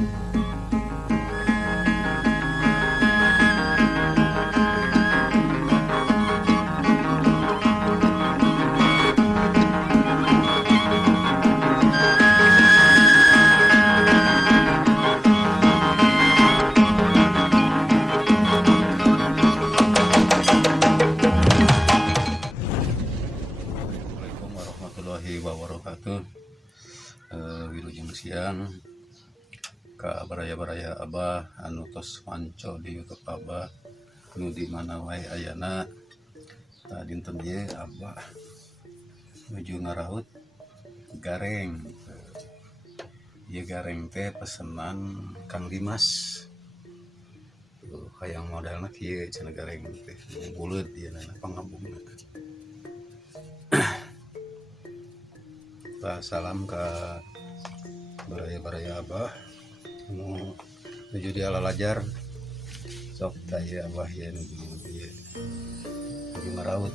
Assalamualaikum warahmatullahi wabarakatuh. Wilujeng siang ka baraya-baraya Abah anu tos manco di YouTube Abah nu di mana wae ayana. Dinten ieu Abah nuju ngaraut gareng. Ieu gareng teh pesenan Kang Dimas. Hayang modalna kieu cenah gareng teh buleut ieu na pangabungna. Salam ke baraya-baraya Abah nuju di Alalajar sok taya Abah ya nuju ngaraut.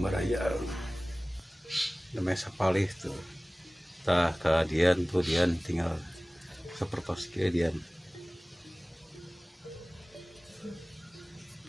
baraya namanya sapalih tuh tah ka dian tuh dian tinggal sapertos ke dian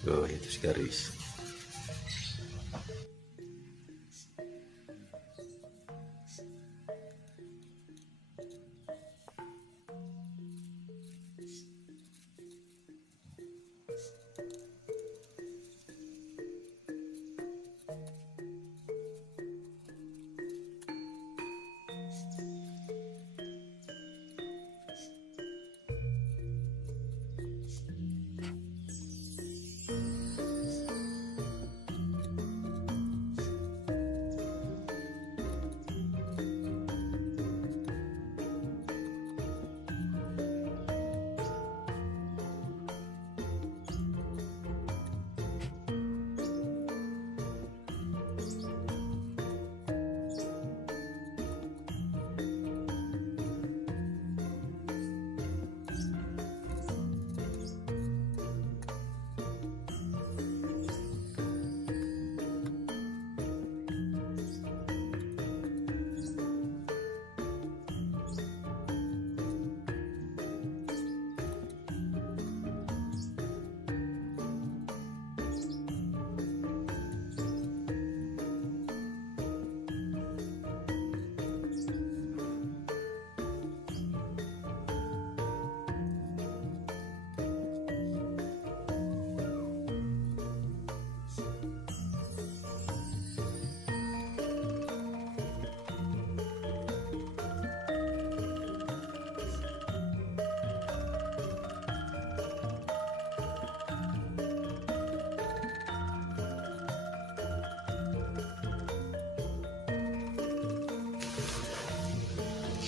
tuh itu garis.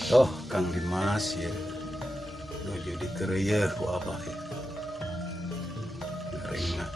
Oh, Kang Dimas ya, nuju di kerja ku abah ya, keringat.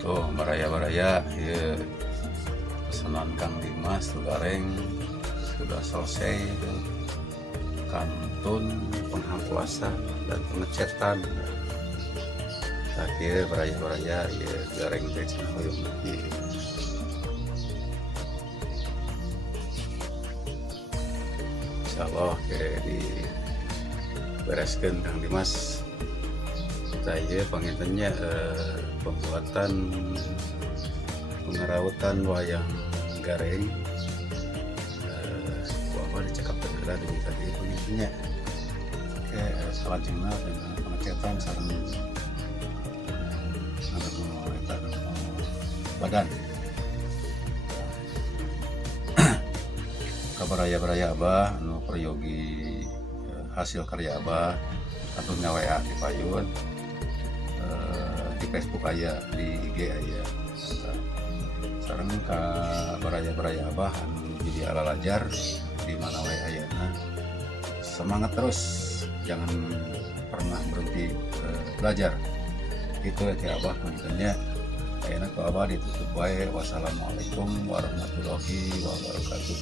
Tuh baraya-baraya ya, pesanan Kang Dimas tuh gareng sudah selesai tuh. Kantun penghapwasan dan pengecetan akhir baraya-baraya ya gareng teh cenah hoyong lagi. Insyaallah kayak dibereskeun Kang Dimas. Saya pengintennya pembuatan pengerawatan wayang gareng apa dicekap tergerak dulu tadi pengintennya kayak selanjutnya dengan pengecetan sareng badan kabaraya-baraya abah nu peryogi hasil karya abah atau nyawa di payun di Facebook aja, di IG aja. sareng ka baraya-baraya abah anu jadi ala lajar di mana wae ayeuna. Semangat terus, jangan pernah berhenti belajar. Itu ya abah mangkanya ayeuna ku abah ditutup wae. Wassalamualaikum warahmatullahi wabarakatuh.